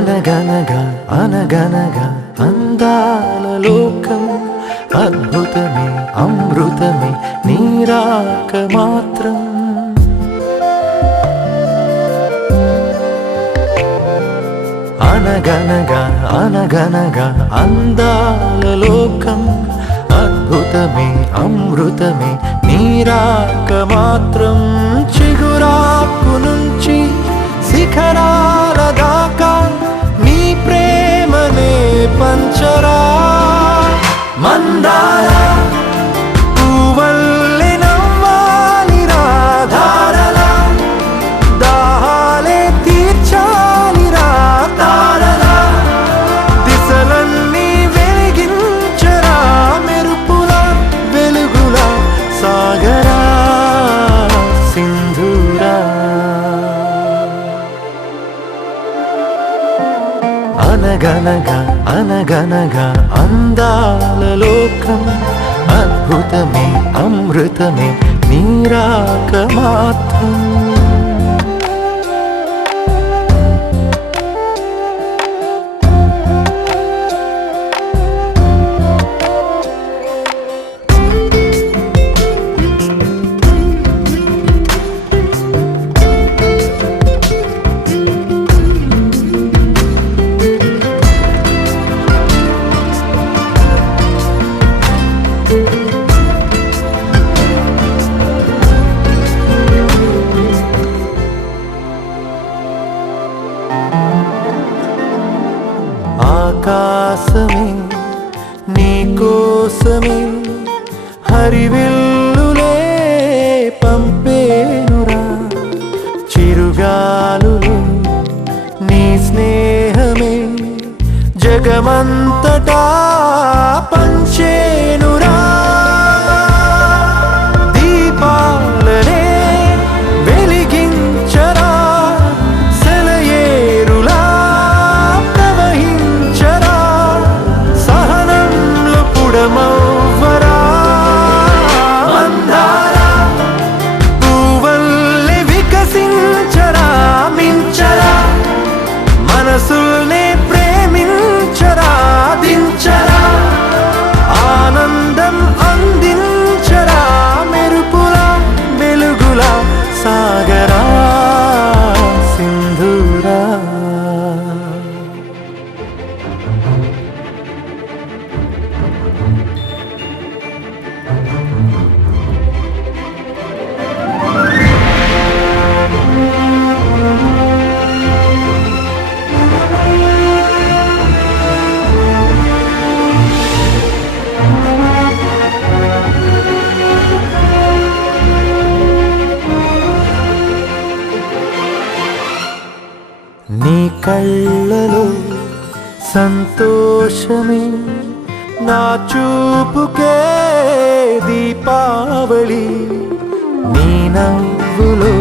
అనగనగా అనగనగా అందాల లోకం అద్భుతమే అమృతమే నీరాక మాత్రం అనగనగా అనగనగా అందాల లోకం అద్భుతమే అమృతమే నీరాక మాత్రం చిగురాకు నుంచి శిఖరాల దాకా నీ ప్రేమనే పంచరా మందార పువ్వల్లె నవ్వాలి రాధారలా దాహాలే తీర్చాలి తారలా దిశలన్నీ వెలిగించరా మెరుపులా వెలుగులా సాగరా సింధూరా అనగనగా అనగనగా అందాల లోకం అద్భుతమే అమృతమే నీరాక మాత్రం ఆకాశమే నీకోసమే హరివిల్లులే పంపేనురా చిరుగాలులే నీ స్నేహమే జగమంతటా పంచేనురా దీపాలనే వెలిగించరా సెలయేరులా ప్రవహించరా సహనంలో పుడమవ్వరా మందార పువ్వల్లె వికసించరా మించరా మనసుల్నే ప్రేమించరా దించరా ఆనందం అందించరా మెరుపులా వెలుగులా సాగరా సింధూరా నీ కళ్ళలో సంతోషమే నా చూపుకే దీపావళి నీ నవ్వులో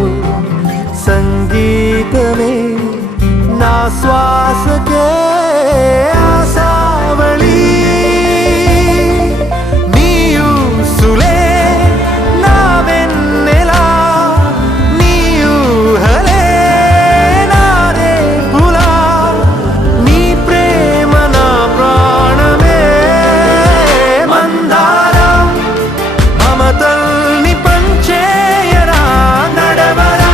సంగీతమే నా శ్వాసకే ఆశావళి నీ ఊసులే నా వెన్నెలా నీ ఊహలే నా రేపులా నీ ప్రేమ నా ప్రాణమే మందార మమతల్ని పంచేయరా నడవరా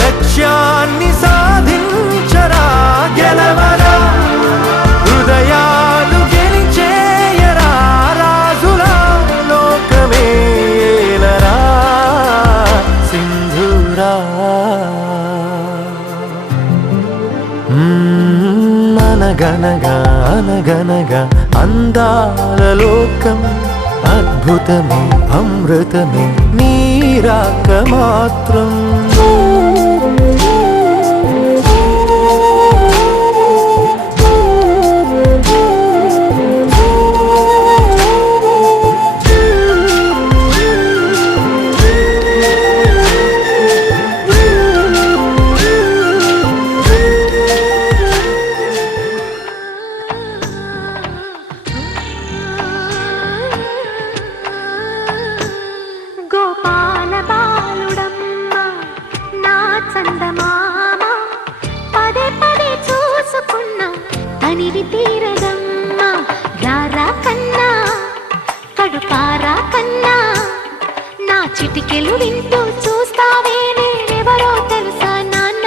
లక్ష్యాన్ని సాధించరా గెలవరా హృదయాలు గెలిచేయరా రాజులా లోకమే ఏలరా సింధూరా అనగనగా అనగనగా అందాల లోకం అద్భుతమే అమృతమే నీరాక మాత్రం గోపాల బాలుడమ్మ నా చిటికెలు వింటూ చూస్తావే నేనెవరో తెలుసా నాన్న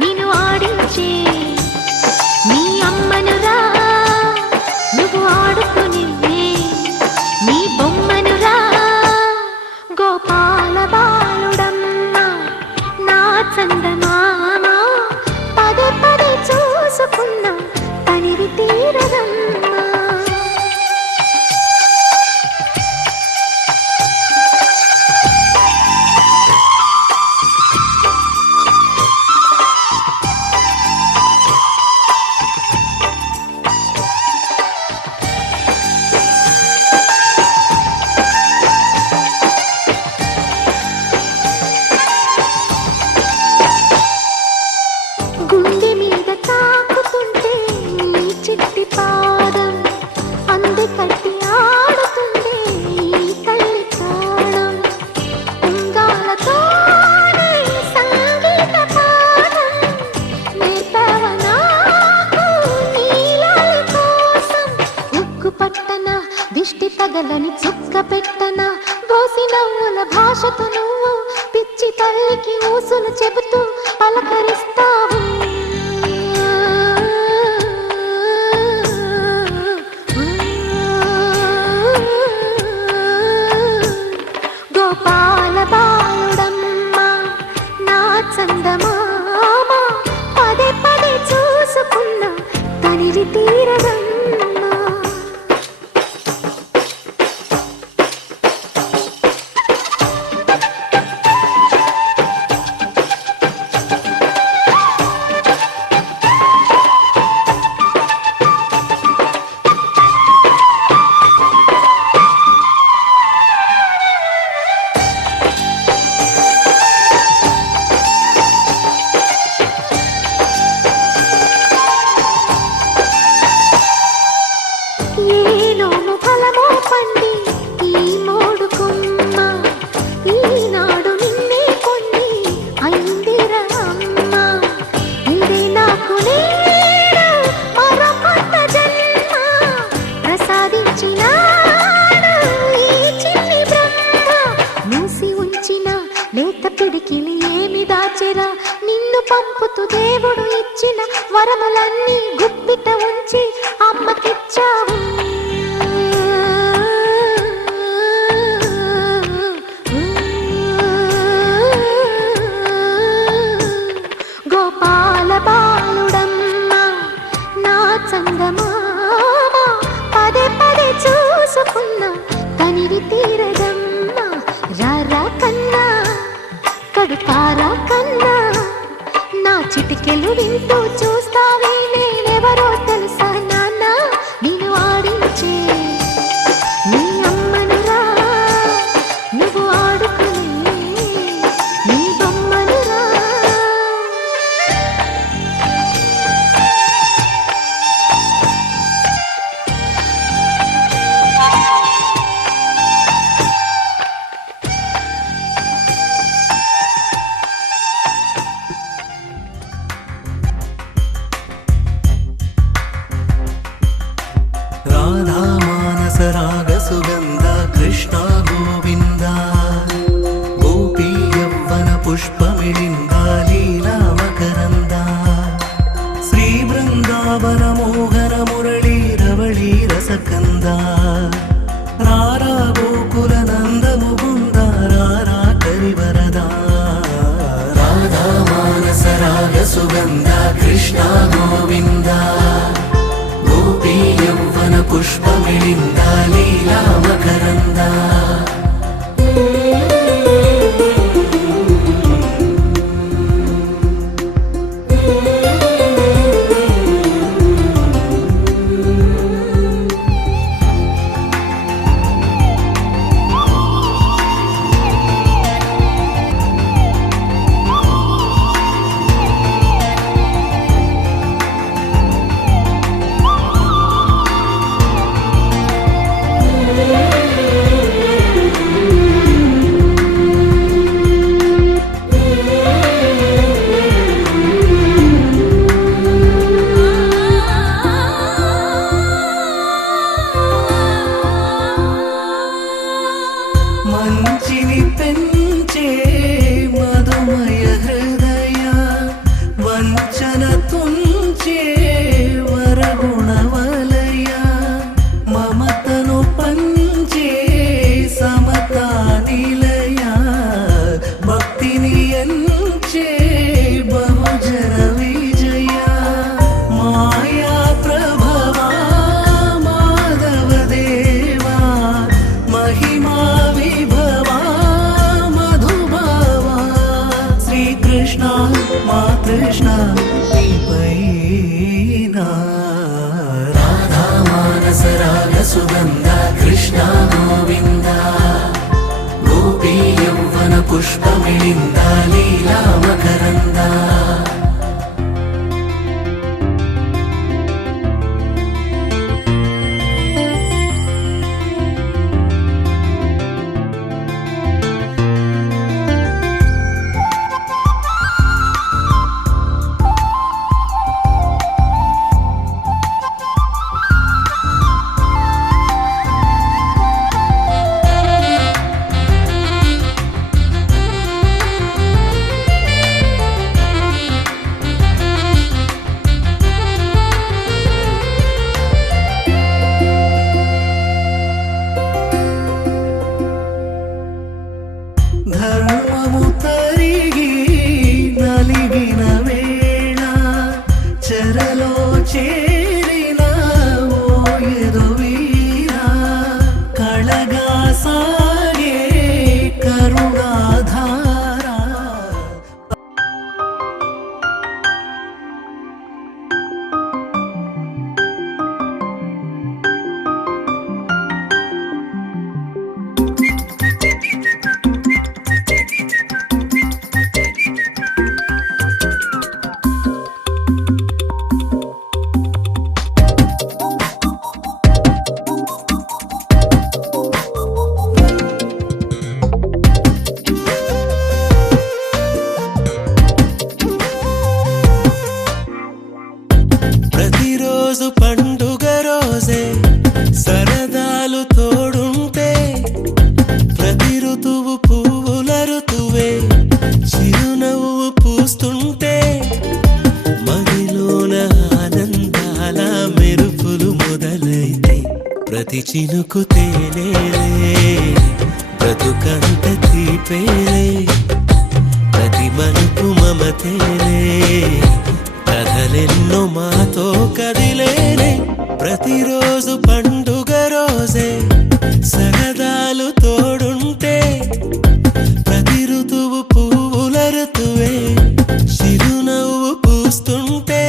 నిన్ను ఆడించే నీ అమ్మనురా నువ్వు ఆడుకుని నీ బొమ్మనురా గోపాల బాలుడమ్మ నా చందమామ పదే పదే చూసుకున్నా తనివి తీరదమ్మా గుండె మీద తాకుతుంటే నీ చిట్టి పాదం అంది కట్టి ఆడుతుండే ఈ తల్లి ప్రాణం ఉంగాలతోనే సంగీత పాఠం నేర్పావ నాకు నీలాలి కోసం ఉక్కు పట్టన దిష్టి తగలని చుక్క పెట్టన బోసి నవ్వుల భాషతో నువ్వు పిచ్చి తల్లికి ఊసులు చెబుతూ పలకరిస్తావు గోపాల బాలుడమ్మ నా చందమామ పదే పదే చూసుకున్నా తనివి తీరదమ్మా ఏలోను ఫలమో పండి ఈ మోడు కొమ్మ ఈనాడు నిన్నే కొన్ని అయిందిరా అమ్మ ఇదే నాకు నేడు మరొకొత్త జన్మ ప్రసాదించినాడు ఈ చిన్ని బ్రహ్మ మూసి ఉంచిన లేత పిడికిలి ఏమి దాచెరా నిన్ను పంపుతూ దేవుడు ఇచ్చిన వరములన్నీ గుప్పిట ఉంచి అమ్మకిచ్చావు గోపాల బాలుడమ్మ నా చందమామ పదే పదే చూసుకున్నా తనివి తీరదమ్మా రారా కన్నా కడుపారా కన్నా నా చిటికెలు వింటూ చూస్తావే నేనెవరో తెలుసా నాన్న నిన్ను ఆడించే నీ అమ్మనురా నువ్వు ఆడుకునే నీ బొమ్మనురా రాధా మానస రాగ సుగంధ కృష్ణ గోవింద గోపీ యవ్వన పుష్పమిళింద లీలా మకరంద శ్రీ బృందావన మోహన మురళీ రవళీ రసకంద రారా గోకుల నంద ముకుంద రారా కరివరద రాధా మానస రాగ సుగంధ కృష్ణ గోవింద గోపీ యవ్వన పుష్పమిళింద లీలా మకరంద పుష్పమిళింద లీలా మకరంద ధర్మము తరిగి నలిగిన వేళ చెరలో చేరిన ఓ ఎదువీర కళగా సాగే కరుణాధార ప్రతిరోజు పండుగ రోజే సరదాలు తోడుంటే ప్రతి ఋతువు పువ్వుల ఋతువే చిరునవ్వు పూస్తుంటే మదిలోన ఆనందాల మెరుపులు మొదలైతే ప్రతి చినుకు తేనేలే బ్రతుకంత తీపేలే ప్రతి మలుపు మమతేలే కథలెన్నో మాతో కదిలేనే ప్రతిరోజు పండుగ రోజే సరదాలు తోడుంటే ప్రతి ఋతువు పువ్వుల ఋతువే చిరునవ్వు పూస్తుంటే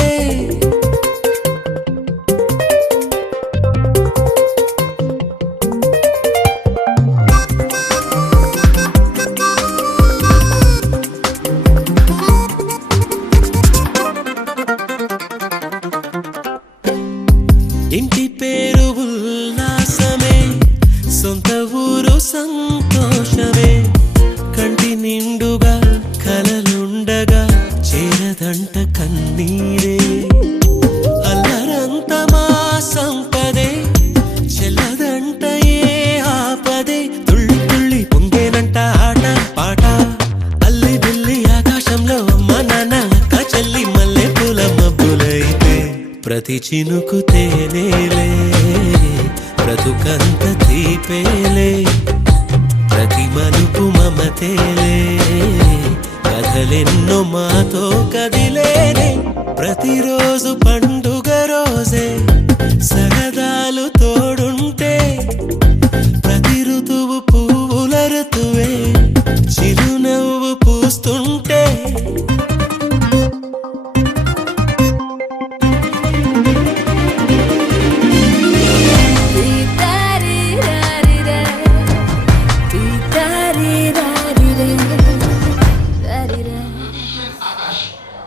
ఇంటి పేరు ఉల్లాసమే సొంత ఊరు సంతోషమే కంటి నిండుగా కలలుండగా చేరదంట కన్నీరే అల్లరంత మా సంపదే చెల్లదంట ఏ ఆపదే తుళ్ళి తుళ్ళి పొంగేనంట ఆట పాట అల్లి బిల్లి ఆకాశంలో అమ్మ నాన్న అక్క చెల్లి మల్లె పూల మబ్బులైతే ప్రతి చినుకు తేనేలే బ్రతుకంత తీపేలే ప్రతి మలుపు మమతేలే కథలెన్నో మాతో కదిలేనే ప్రతిరోజు పండుగ రోజే సరదాలు తోడుంటే ప్రతి ఋతువు పువ్వుల ఋతువే చిరునవ్వు పూస్తుంటే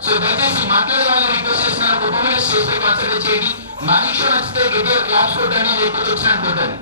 సో దయచేసి మాట్లాడే వాళ్ళని రిక్వెస్ట్ చేస్తున్నారు పర్ఫార్మెన్స్ చేస్తే కాన్సన్ట్రేట్ చేయండి మ్యాజిక్ షో నచ్చితే గట్టిగా క్లాప్స్ కొట్టండి లేకపోతే వచ్చినట్టు కొట్టండి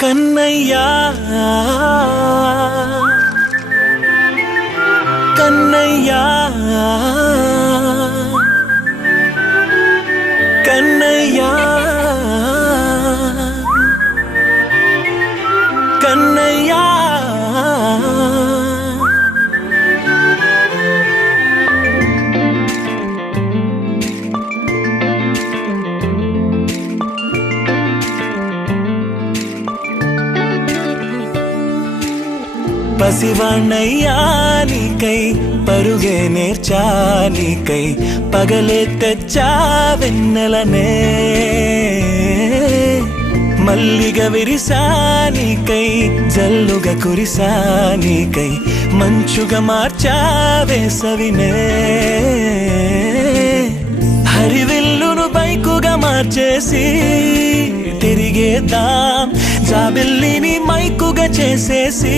కన్నయ్యా కన్నయ్యా కన్నయ్యా కన్నయ్యా పసివాణ్ణయ్యా నీకై పరుగే నేర్చా నీకై పగలే తెచ్చా వెన్నెలనే మల్లిగ విరిసా నీకై జల్లుగా కురిసా నీకై మంచుగా మార్చా వేసవినే హరివిల్లును బైకుగా మార్చేసి తిరిగేద్దాం జాబిల్లిని మైకుగా చేసేసి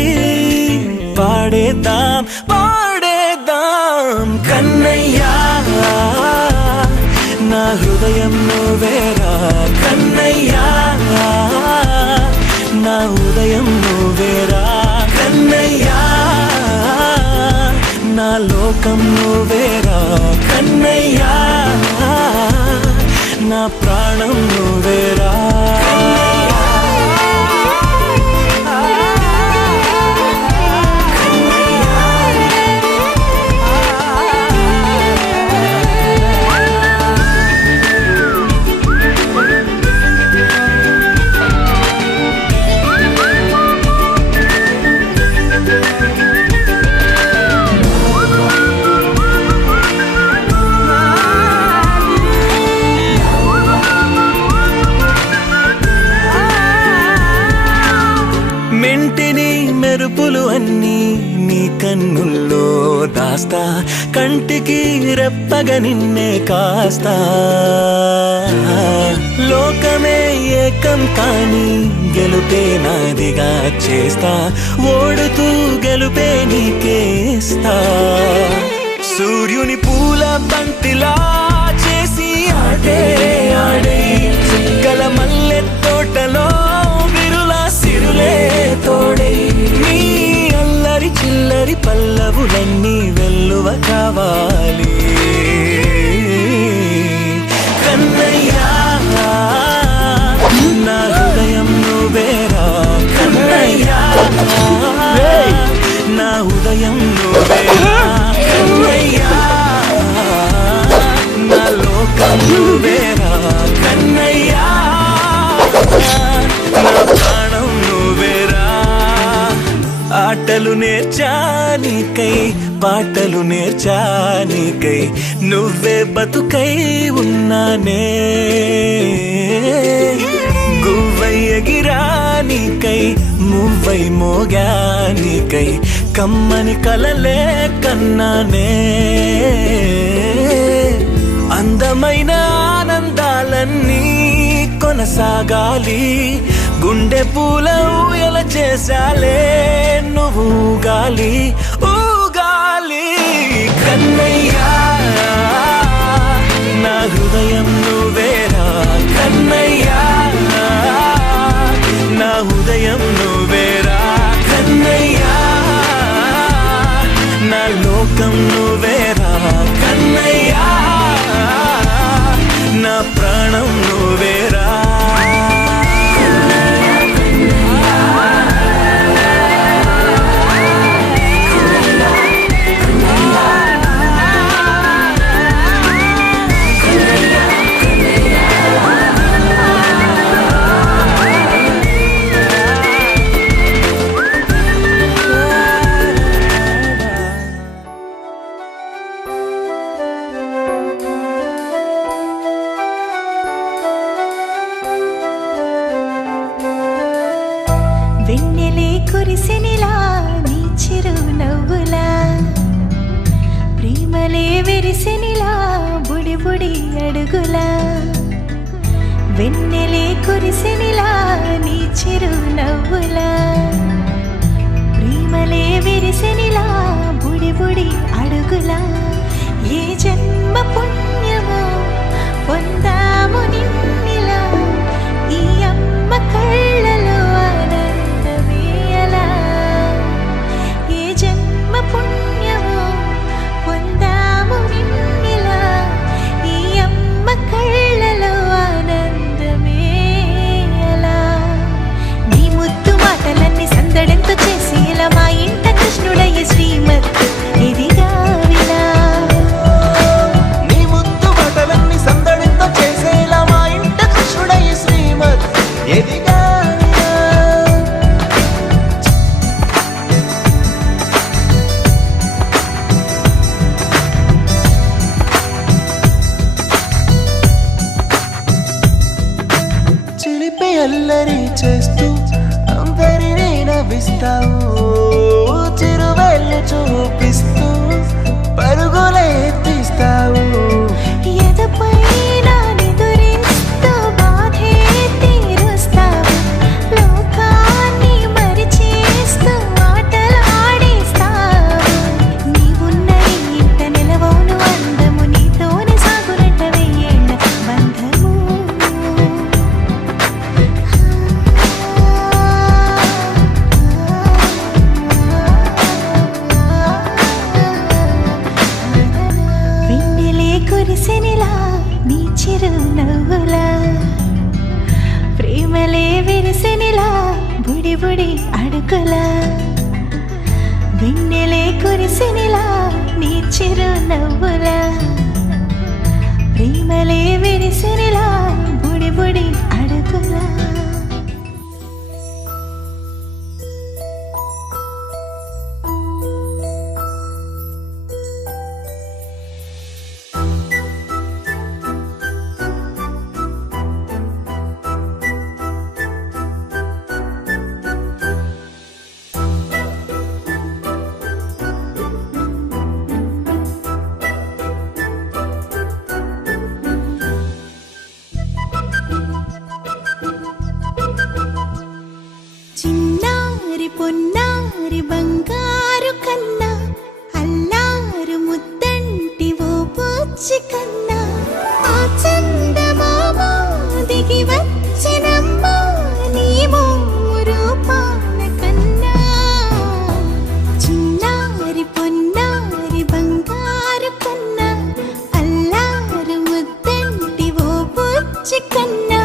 పాడేద్దాం పాడేద్దాం కన్నయ్యా నా హృదయం నువ్వేరా కన్నయ్యా నా ఉదయం నువ్వేరా కన్నయ్యా నా లోకం నువ్వేరా కన్నయ్యా నా ప్రాణం నువ్వేరా మెంటిని మెరుపులు అన్నీ నీ కన్నుల్లో దాస్తా కంటికి రెప్పగా నిన్నే కాస్తా లోకమే ఏకం కాని గెలుపే నాదిగా చేస్తా ఓడుతూ గెలుపే నీకేస్తా సూర్యుని పూల బంతిలా చేసి ఆడే ఆడే చుక్కల మల్లె తోటలో సిరులే తోడై నీ అల్లరి చిల్లరి పల్లవులన్నీ వెల్లువ కావాలి కన్నయ్యా నా హృదయం నువ్వేరా కన్నయ్యా నా ఉదయం నువ్వేరా కన్నయ్యా నా లోకం నువ్వేరా కన్నయ్యా నా ప్రాణం నువ్వేరా ఆటలు నేర్చానికై పాటలు నేర్చానికై నువ్వే బతుకై ఉన్నానే గువ్వై ఎగిరానికై మువ్వై మోగానికై కమ్మని కలలే కన్నానే అందమైన ఆనందాలన్నీ కొనసాగాలి గుండె పూల ఊయల చేసాలే నువ్వు ఊగాలి ఊగాలి కన్నయ్యా నా హృదయం నువ్వేరా కన్నయ్యా నా ఉదయం నువ్వేరా కన్నయ్యా నా లోకం నువ్వేరా కన్నయ్యా నా ప్రాణం నువ్వేరా వెన్నెలే కురిసెనిలా నీ చిరు నవ్వులా ప్రేమలే విరిసెనిలా బుడి బుడి అడుగులా వెన్నెలే కురిసెనిలా నీ చిరు నవ్వులా ప్రేమలే విరిసెనిలా బుడి బుడి అడుగులా ఏ జన్మ పుణ్యమో పొందాము నిన్నిలా ఈ అమ్మ కళ్ళలో పుణ్యమో పొందాము నిన్నిలా ఈ అమ్మ కళ్ళలో ఆనందమే అలా నీ ముద్దు మాటలన్నీ సందడెంతో చేసి ఇలా మా ఇంట కృష్ణుడయ్య శ్రీమత్ ఇది అల్లరి చేస్తూ అందరినీ నవ్విస్తావు చిరువెళ్ళు చూపిస్తూ పరుగులే తీస్తావు ఎదపై నా నిదురిస్తూ బాధే తీరుస్తావు లోకాన్ని మరిచేస్తూ ఆటలాడిస్తావు నీవున్న ఇంట నిలవను అందము నీతోనే సాగునట్ట వెయ్యేళ్ళ బంధము వెన్నెలే కురిసెనిలా నీ చిరునవ్వులా ప్రేమలే విరిసెనిలా బుడి బుడి అడుగులా వెన్నెలే కురిసెనిలా నీ చిరునవ్వులా ప్రేమలే విరిసెనిలా బుడి బుడి అడుగులా చిన్నారి పొన్నారి బంగారు కన్నా అల్లారు ముద్దంటి ఓ పూచి కన్నా ఆ చందమామ దిగి వచ్చినమ్మ నీ రూపాల కన్నా చిన్నారి పొన్నారి బంగారు కన్నా అల్లారు ముద్దంటి ఓ పూచి కన్నా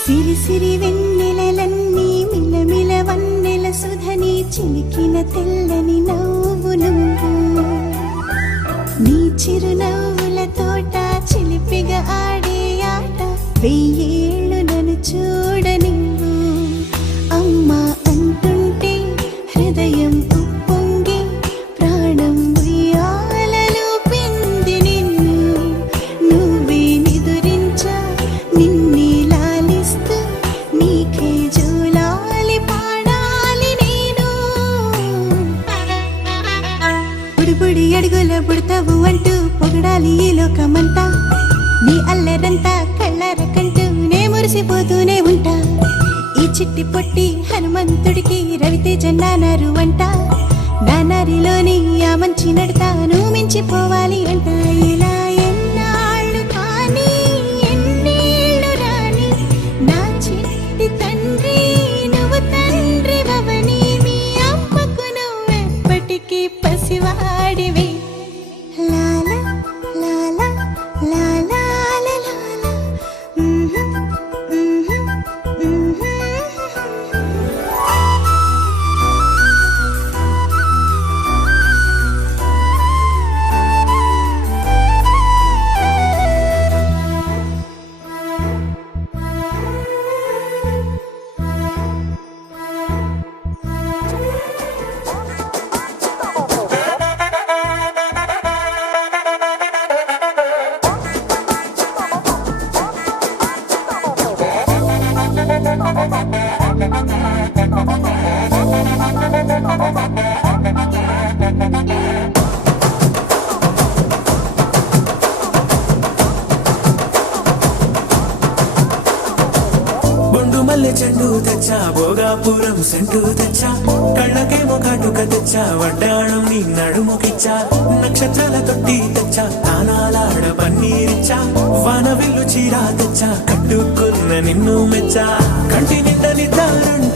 సిరి సిరి వెన్నెలలన్నీ మిలమిల వన్నెల సుధని చిలికిన తెల్లని నవ్వు నువ్వు నీ చిరునవ్వుల తోట చిలిపిగా ఆడే ఆట వెయ్యేళ్ళు నన్ను చూడ నువ్వు అమ్మా అంటుంటే హృదయం ఉప్పొంగి ప్రాణం ఉయ్యాలలో పిండి నిన్ను నువ్వే నిదురించా నిన్నే లాలిస్తూ నీకే జూలాలి పాడాలి నేను బుడి బుడి అడుగుల బుడతావు అంటూ పొగడాలి ఈ లోకమంతా నీ అల్లరంతా కళ్ళారకంటూనే మురిసిపోతూనే ఉంటా ఈ చిట్టి పొట్టి హనుమంతుడికి రవితేజ నానారు అంట నానారిలోని ఆ మంచి నడతాను మించిపోవాలి అంట ఇలా ఎన్నాళ్ళు కానీ ఎన్నేళ్ళు రాని నా చిట్టి తండ్రి నువ్వు తండ్రి భవని మీ అమ్మకు నువ్వెప్పటికీ పసివాడివి లాలా లాలా లాలా లాలా బొండు మల్లె చెండు తెచ్చా భోగాపురం సెంటు తెచ్చా కళ్ళకేమో కాటుక తెచ్చా వడ్డాణం నీ నడుముకిచ్చా నక్షత్రాల తొట్టి తెచ్చా తానాలాడ పన్నీరిచ్చా వాన విల్లు చీరా తెచ్చా కట్టుకున్న నిన్ను మెచ్చా కంటి నిండా నిద్దారుంట